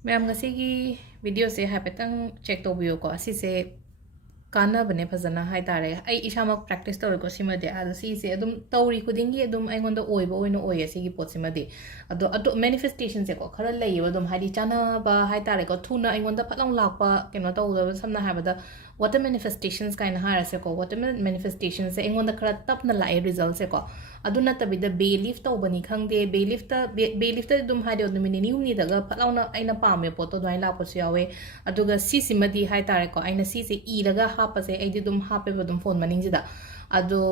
ma'am ngasi video se hapetan check Towbiyo ko asi se kana bane phajana hai tare ai isama practice tor ko sima de adu si se adum tawri khudingi adum ai ngonda oiba oino oye si gi pot sima de ado manifestation se ko khara lei adum hadi chana ba hai tare ko thuna ai ngonda phalang lakpa keno taw da samna ha bada what manifestations kind ha se ko what manifestations se ai ngonda khara tapna lai result se ko aduna tabida belief taw bani khangde belief ta dum ha de dum ni ni daga phalawna aina pame poto dwai la ko siawe aduga si simadi hai tare ko aina si se I daga ha pa se ai dum ha pe dum phone maning jida ado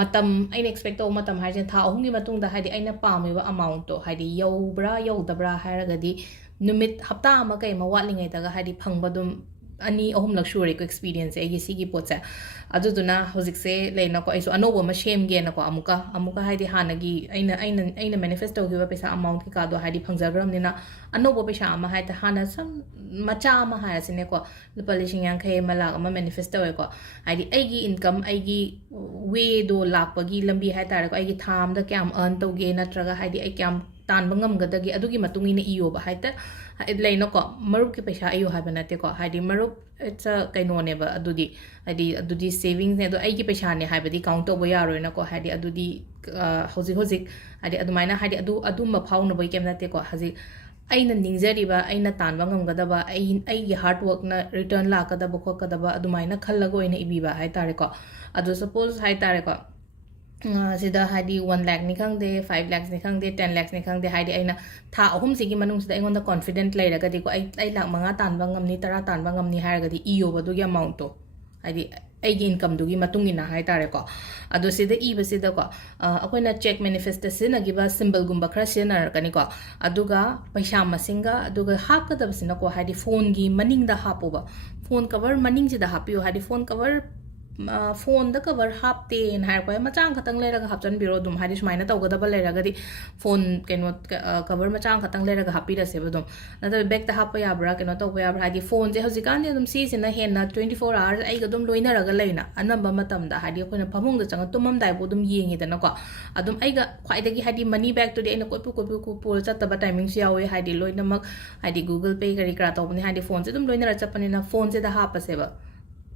matam aina expect to matam ha jen tha ahum gi matung da hadi aina pame ba amount to hadi yau bra yau da bra ha raga di numit hapta ma kai ma watlingai daga hadi phangba dum ani ahum luxury ko experience ai gi gi potsa aduduna hozik se leina ko aiso anobo ma shame ge na ko amuka haidi hanagi aina manifesto gi pesa amount ki ka do haidi phangjagram ni na anobo pesa ama haita hana sam macha ama ha sine ko lupalising yang khay mala ama manifesto ko haidi aigi income aigi way do lapagi lambi haita ko aigi tham da kyam earn to ge na traga haidi ai kyam tan bangam gadagi adugi matungi ne iyo ba haita leina ko marup ki pesa ayo ha banate ko haidi marup it's a kaino ne ba adudi savings ne do ai ki pesa ne ha badi count to bo yaro na ko hadi adudi hozik hadi adumaina hadi adu ma phau no boy kem na te ko haji aina ningjari ba aina tan ba ngam gada ba ai gi hard work na return la kada ba ko kada ba adumaina khallago ina ibi ba hai tare ko adu suppose hai tare ko sida hadi 1 lakh ni khang de 5 lakhs ni khang de 10 lakhs ni khang de hadi aina tha ahum sigi manung sida ingon da confident lai raga di ko ai lakh manga tan ba ngam ni tara tan ba ngam ni har ga di iyo ba du gi amount to hadi aigi income dugi matung ina hai tare ko ado sida iba sida ko akoina check manifestation na giba symbol gumba khra sena kani ko aduga paisa masinga aduga hap ka dabsina ko hadi phone gi maning da hapo ba phone cover maning sida hapiyo hadi phone cover phone da cover hapte en har ko machang khatang le raga hapchan biro dum hadi sumaina tawgada ba le raga di phone keno cover machang khatang le raga hapi ra se ba dum na da back ta hapa ya bra keno taw ya bra hadi phone je hojikan ne dum si sina hen na 24 hours ai ga dum loina raga leina anamba matam da hadi ko na phamung da chang tumam dai bo dum yengi da na ko adum ai ga khwai da gi hadi money back to de na ko pu pol chat ta ba timing si yawe hadi loina mak hadi google pay kari kra taw ni hadi phone je dum loina ra chapani na phone je da hapa se ba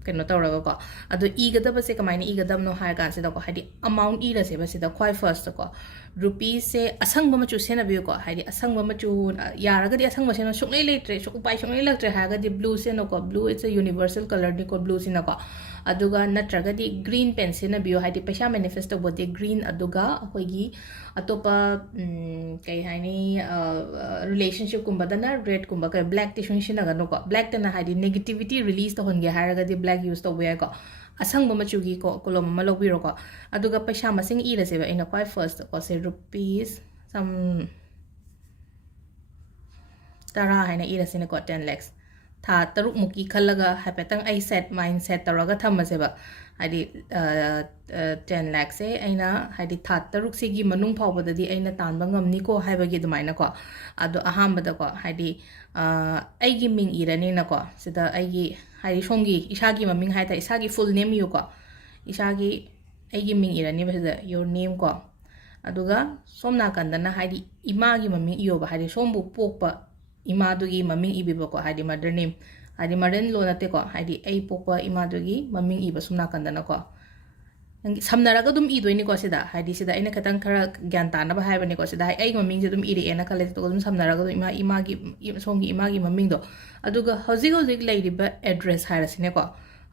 keno tawraga ko ado igadaba se kamaina igadam no har kan se da ko hadi amount ira se ba se da quite first ko rupees se asangba machu sena bi ko hadi asangba machu yaraga di asangba se no shuklei letre shukupai shuklei laktre haga di blue se no ko blue it's a universal color ni ko blue se na ko aduga natraga di green pen se na bi hadi paisa manifesto bode green aduga akoigi atopa kai hani relationship kumba dana red kumba kai black ti shung shina ga no ko black tana hadi negativity release to honge haraga di black use to we ko asangba machugi ko kolom ma lobiro ko aduga paisa masing ira se ba ina quite first ko se rupees some tara haina ira sine ko 10 lakhs tha taruk muki khallaga hapetang ai set mindset taraga thamase ba hadi 10 lakhs se aina hadi tha taruk sigi manung phawbada di aina tanba ngamni ko haibagi dumaina ko ado ahambada ko hadi aigi ming irani na ko sida aigi hadi songi isagi maming haita isagi full name yu ko isagi aigi ming irani ba sida your name ko aduga somna kandana hadi imagi maming iyo ba hadi sombu pokpa imadugi maming ibiba ko hadi mother name hadi mother lo nate ko hadi ai pokpa imadugi maming iba sumna kandana ko samnaraga dum idoi ni ko sida hadi sida ina katang khara gyan ta na ba hai bani ko sida ai maming je dum iri ena kale to dum samnaraga dum imagi songi imagi maming do aduga hozik leidiba address hairasine ko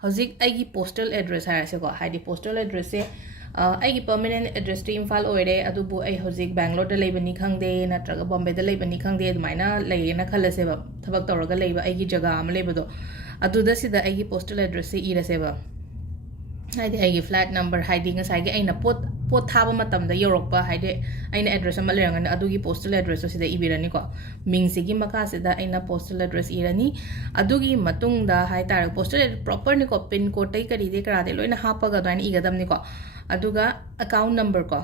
hozik aigi postal address hairase ko hadi postal address se aigi permanent address to imphal oire adubu ai hozik bangalore da leibani khangde natraga bombay da leibani khangde dumaina leina khalase ba thabak tawraga leiba aigi jaga am leibado aduda sida aigi postal address se irase ba haide aigi flat number haide ngasai aina pot thaba matam da yorokpa haide aina address ama leranga adugi postal address sida ibirani ko mingsi gi maka sida aina postal address irani adugi matung da hai tar postal proper ni ko pin code tai kari de kra de loina hapa ga dani igadam ni ko aduga account number ko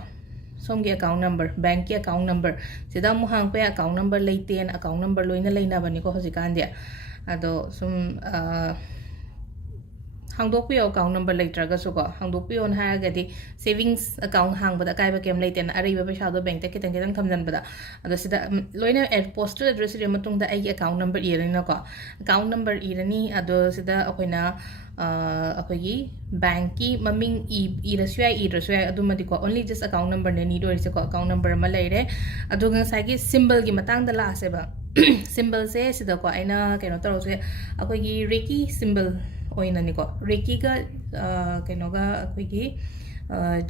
somgi account number bank ki account number sida mu hang pe account number leiten account number loina leina bani ko hojikan dia ado sum hangdokpiyo account number ꯂꯩꯇ꯭ꯔꯒꯁꯨ ꯀꯣ hangdokpiyo ꯅ ꯍꯥꯏꯔꯒꯗꯤ savings account ꯍꯥꯡꯕꯗ ꯑꯀꯥꯏꯕ ꯀꯩꯝ ꯂꯩꯇꯦꯅ ꯑꯔꯩꯕ ꯄꯩꯁꯥꯗꯣ ꯕꯦꯡꯛꯇ ꯈꯤꯇꯪ ꯈꯤꯇꯪ ꯊꯝꯖꯟꯕꯗ ꯑꯗꯣ ꯁꯤꯗ ꯂꯣꯏꯅ postal address ꯏꯔ ꯃꯇꯨꯡꯗ ꯑꯩꯒꯤ account number ꯏꯔꯅꯤꯅꯀꯣ account number ꯏꯔꯅꯤ ꯑꯗꯣ ꯁꯤꯗ ꯑꯩꯈꯣꯏꯅ ꯑꯩꯈꯣꯏꯒꯤ ꯕꯦꯡꯛꯀꯤ ꯃꯃꯤꯡ ꯏꯔꯁꯨ ꯌꯥꯏ ꯏꯗ꯭ꯔꯁꯨ ꯌꯥꯏ ꯑꯗꯨꯃꯗꯤꯀꯣ only just account number ꯅꯦ ꯅꯤꯗ ꯑꯣꯏꯔꯤꯁꯦꯀꯣ account number ꯑꯃ ꯂꯩꯔꯦ ꯑꯗꯨꯒ ꯉꯁꯥꯏꯒꯤ ꯁꯤꯝꯕꯜꯒꯤ ꯃꯇꯥꯡꯗ ꯂꯥꯛꯑꯁꯦꯕ ꯁꯤꯝꯕꯜꯁꯦ ꯁꯤꯗꯀꯣ ꯑꯩꯅ ꯀꯩꯅꯣ ꯇꯧꯔꯁꯦ ꯑꯩꯈꯣꯏꯒꯤ Reiki symbol oinaniko Reikiga kenoga akoigi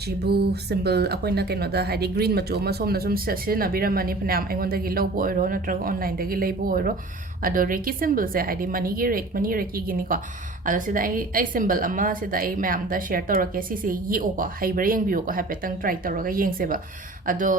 jibu symbol akoina kenoda haidi green machu ma somna sum sina biramani phanam aingonda gi lobo oiro natraga online dagi leibo oiro ado Reiki symbol se haidi money Reiki gini ko ado sida ai symbol ama sida ai ma'am da share toroke si se yi o ko haibra yeng biu ko hapetang try toroga yeng seba ado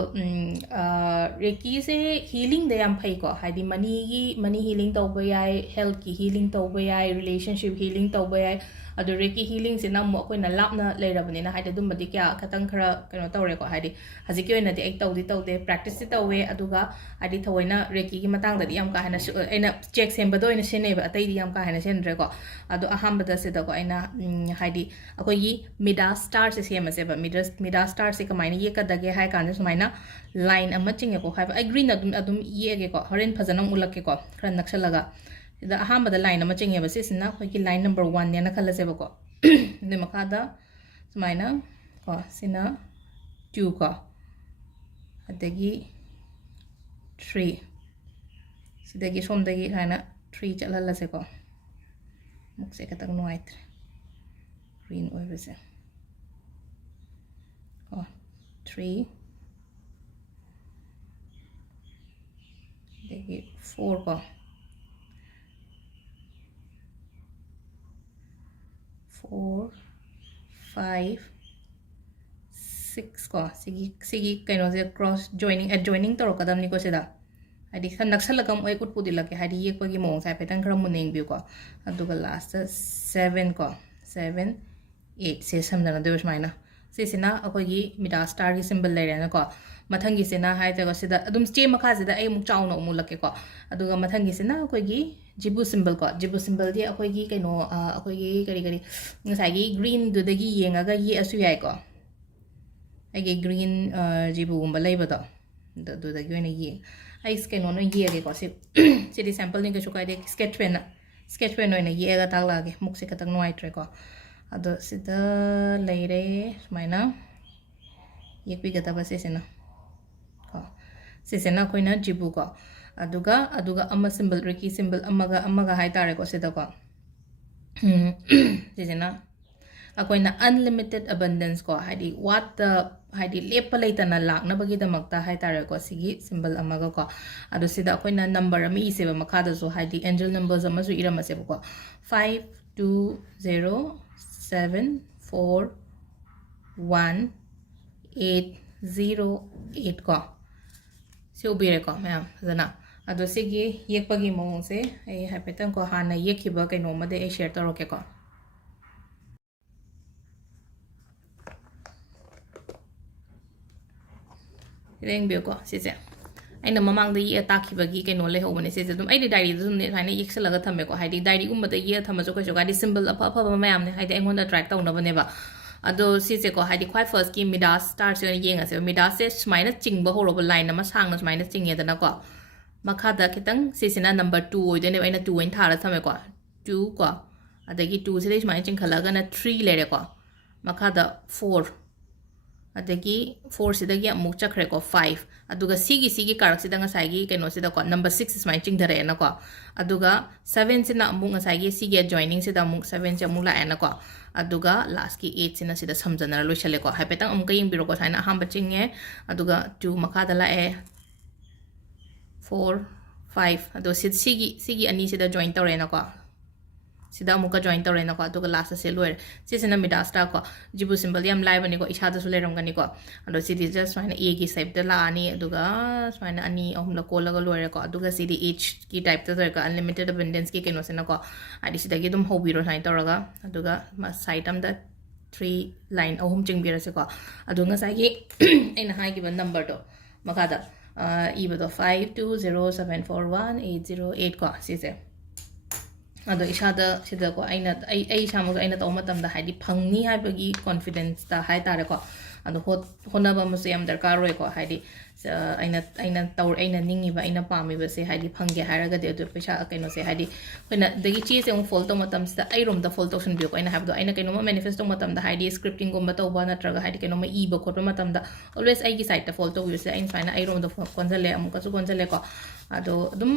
Reiki se healing de yam phai ko haidi money healing tawba yai health ki healing tawba yai relationship healing tawba yai ado Reiki healing se nam ko na lapna leirabani na haidi dum badi kya khatang khara kano tawre ko haidi haziki oina de ek tawde practice ti tawe aduga haidi thawaina Reiki gi matang da yam ka hana aina check semba do ina seneba atai di yam ka hana senre ko ado ahambada se da ko aina haidi akoi gi Midas star se sema se ba Midas star se kamaina ye ka dage hai kan sumaina line ama chinge ko hai ai green adum ye ge ko horen phajana mulak ke ko khran naksalaga da ahambada line ama chinge ba se sina koi gi line number 1 ne na khala se ba ko de makada sumaina ko sina 2 ko adagi 3 sidagi somdagi haina 3 chalala se ko mukse katang nuaitre green oibase oh 3 degi 4 ko 4 5 6 ko sigi kaino se cross joining adjoining toro kadam ni ko sida hadi khan naksalakam oi kut pudilake hadi yekpagi mong sai petang khara muneng bi ko aduga last 7 ko 7 8 se samdana de usmaina se sina akoi gi Midas star gi symbol leire na ko mathang gi sina hai ta ko sida adum che makha sida ai muk chawno mulake ko aduga mathang gi sina akoi gi jibu symbol di akoi gi kaino akoi gi kari ngasai gi green du da gi yenga ga ye asu yai ko ai green jibu gumba leiba do da gi ne ye ai kaino no ye ge ko si di sample ni ga chu kai de sketch pen no ne ye ga tak la ge muk se katang noi tre ko ado sida leire sumaina yekpi ga ta ba se sena ko se sena koina jibu ko aduga ama symbol Reiki symbol amaga hai tare ko sida ko se sena akoina unlimited abundance ko haidi what the haidi lepa leitana lakna bagi damakta hai tare ko sigi symbol amaga ko ado sida akoina number ami ise ba makha da so haidi angel numbers ama su irama se ko 5 2 0 7 4 1 8 0 8 ko se ubire ko ma'am zana ado sigi yekpagi mong se ai hapetan ko hana yekhiba kaino made ai share toroke ko reng bio ko sise aina mamang da ye takibagi kaino le hobane sise dum ai diary dum ne haina yeksalaga thame ko haidi diary gum da ye thamajo ko joga di symbol apa mayam ne haidi engonda track tawna bane ba ado sise ko haidi khwai first ki Midas star se yenga se Midas se smaina chingba horoba line ama sangna smaina chingye dana ko makha da kitang sisina number 2 oidene aina 2 in thara thame ko 2 ko adagi 2 se smaina chingkhalaga na 3 lere ko makha da 4 adagi 4 sidagi amuk chakre ko 5 aduga sigi karak sida ngasai keno sida ko number 6 is my ching dhare na ko aduga 7 sina amuk ngasai sigi joining sida amuk 7 se amuk la na ko aduga last ki 8 sina sida samjana lo chale ko hapetang amuk ying biro ko saina hamba chinge aduga 2 makha dala 4 5 ado sigi ani sida join tore na ko sida amuka join tore na ko aduga last se loer sisina Midas star ko jibu symbol yam live ani ko isada su leram gani ko ado sidi just fine a gi type de la ani aduga fine ani ahum la ko laga loer ko aduga sidi h ki type de ka unlimited abundance ki keno sena ko adi sida gi dum hobiro sai toraga aduga ma site am da 3 line ahum chingbira se ko adunga sai gi ena hai gi number to makada iba do 520741 808 ko sise ꯑꯗꯣ ꯏꯁꯥꯗ ꯁꯤꯗꯀꯣ ꯑꯩ ꯏꯁꯥꯃꯛꯁꯨ ꯑꯩꯅ ꯇꯧꯕ ꯃꯇꯝꯗ ꯍꯥꯏꯗꯤ ꯐꯪꯅꯤ ꯍꯥꯏꯕꯒꯤ ꯀꯣꯟꯐꯤꯗꯦꯟꯁꯇ ꯍꯥꯏꯇꯥꯔꯦꯀꯣ ꯑꯗꯣ ꯍꯣꯠꯅꯕ ꯑꯃꯁꯨ ꯌꯥꯝ ꯗꯔꯀꯥꯔ ꯑꯣꯏꯀꯣ ꯍꯥꯏꯗꯤ ꯑꯩꯅ ꯅꯤꯡꯉꯤꯕ ꯑꯩꯅ ꯄꯥꯝꯃꯤꯕꯁꯦ ꯍꯥꯏꯗꯤ ꯐꯪꯒꯦ ꯍꯥꯏꯔꯒꯗꯤ ꯑꯗꯨ ꯄꯩꯁꯥ ꯀꯩꯅꯣꯁꯦ ꯍꯥꯏꯗꯤ ꯑꯩꯈꯣꯏꯅ ꯑꯗꯒꯤ ꯆꯦꯁꯦ ꯑꯃꯨꯛ ꯐꯣꯜ ꯇꯧꯕ ꯃꯇꯝꯁꯤꯗ ꯑꯩꯔꯣꯝꯗ ꯐꯣꯜ ꯇꯧꯁꯟꯕꯤꯌꯨꯀꯣ ꯑꯩꯅ ꯍꯥꯏꯕꯗꯣ ꯑꯩꯅ ꯀꯩꯅꯣꯝꯃ ꯃꯦꯅꯤꯐꯦꯁ ꯇꯧꯕ ꯃꯇꯝꯗ ꯍꯥꯏꯗꯤ ꯁ꯭ꯀ꯭ꯔꯤꯞꯇꯤꯡꯒꯨꯝꯕ ꯇꯧꯕ ꯅꯠꯇ꯭ꯔꯒ ꯍꯥꯏꯗꯤ ꯀꯩꯅꯣꯝꯃ ꯏꯕ ꯈꯣꯠꯄ ꯃꯇꯝꯗ ꯑꯣꯜꯋꯦꯁ ꯑꯩꯒꯤ ꯁꯥꯏꯠꯇ ꯐꯣꯜ ꯇꯧꯕꯤꯕꯁꯦ ꯑꯩꯅ ꯁꯨꯃꯥꯏꯅ ꯑꯩꯔꯣꯝꯗ ꯀꯣꯟꯁꯤꯜꯂꯦ ꯑꯃꯨꯛꯀꯁꯨ ꯀꯣꯟꯁꯤꯜꯂꯦꯀꯣ ꯑꯗꯣ ꯑꯗꯨꯝ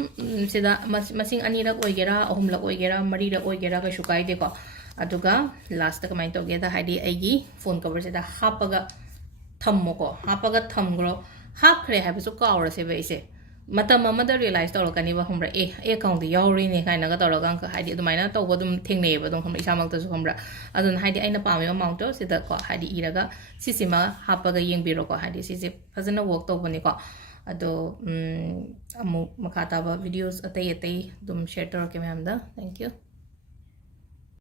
ꯁꯤꯗ ꯃꯁꯤꯡ 2ꯔꯛ ꯑꯣꯏꯒꯦꯔꯥ 3ꯔꯛ ꯑꯣꯏꯒꯦꯔꯥ 4ꯔꯛ ꯑꯣꯏꯒꯦꯔꯥ ꯀꯩꯁꯨ ꯀꯥꯏꯗꯦꯀꯣ ꯑꯗꯨꯒ ꯂꯥꯁꯇ ꯀꯃꯥꯏꯅ ꯇꯧꯒꯦꯗ ꯍꯥꯏꯗꯤ ꯑꯩꯒꯤ ꯐꯣꯟ ꯀꯣꯕꯔꯁꯤꯗ ꯍꯥꯞꯄꯒ ꯊꯝꯃꯣꯀꯣ ꯍꯥꯞꯄꯒ ꯊꯝꯈ꯭ꯔꯣ ꯍꯥꯞꯈ꯭ꯔꯦ ꯍꯥꯏꯕꯁꯨ ꯀꯥꯎꯔꯁꯦꯕ ꯑꯩꯁꯦ ꯃꯇꯝ ꯑꯃꯗ ꯔꯤꯌꯦꯂꯥꯏꯁ ꯇꯧꯔꯛꯀꯅꯤꯕ ꯈꯪꯕ꯭ꯔꯥ ꯑꯩ ꯑꯦꯀꯥꯎꯟꯗ ꯌꯥꯎꯔꯤꯅꯦ ꯀꯥꯏꯅꯒ ꯇꯧꯔꯒ ꯍꯥꯏꯗꯤ ꯑꯗꯨꯃꯥꯏꯅ ꯇꯧꯕ ꯑꯗꯨꯝ ꯊꯦꯡꯅꯩꯌꯦꯕ ꯑꯗꯨꯝ ꯈꯪꯕ꯭ꯔꯥ ꯏꯁꯥꯃꯛꯇꯁꯨ ꯈꯪꯕ꯭ꯔꯥ ꯑꯗꯨꯅ ꯍꯥꯏꯗꯤ ꯑꯩꯅ ꯄꯥꯝꯃꯤꯕ ꯑꯃꯥꯎꯟꯇꯣ ꯁꯤꯗꯀꯣ ꯍꯥꯏꯗꯤ ꯏꯔꯒ ꯁꯤꯁꯤꯃ ꯍꯥꯞꯄꯒ ꯌꯦꯡꯕꯤꯔꯣꯀꯣ ꯍꯥꯏꯗꯤ ꯁꯤꯁꯦ ꯐꯖꯅ ꯋꯔꯛ ꯇꯧꯕꯅꯤꯀꯣ ꯑꯗꯣ ꯑꯃꯨꯛ ꯃꯈꯥ ꯇꯥꯕ ꯚꯤꯗꯤꯑꯣꯁ ꯑꯇꯩ ꯑꯗꯨꯝ ꯁꯦꯌꯔ ꯇꯧꯔꯛꯀꯦ ꯃꯌꯥꯝꯗ ꯊꯦꯡꯛ ꯌꯨ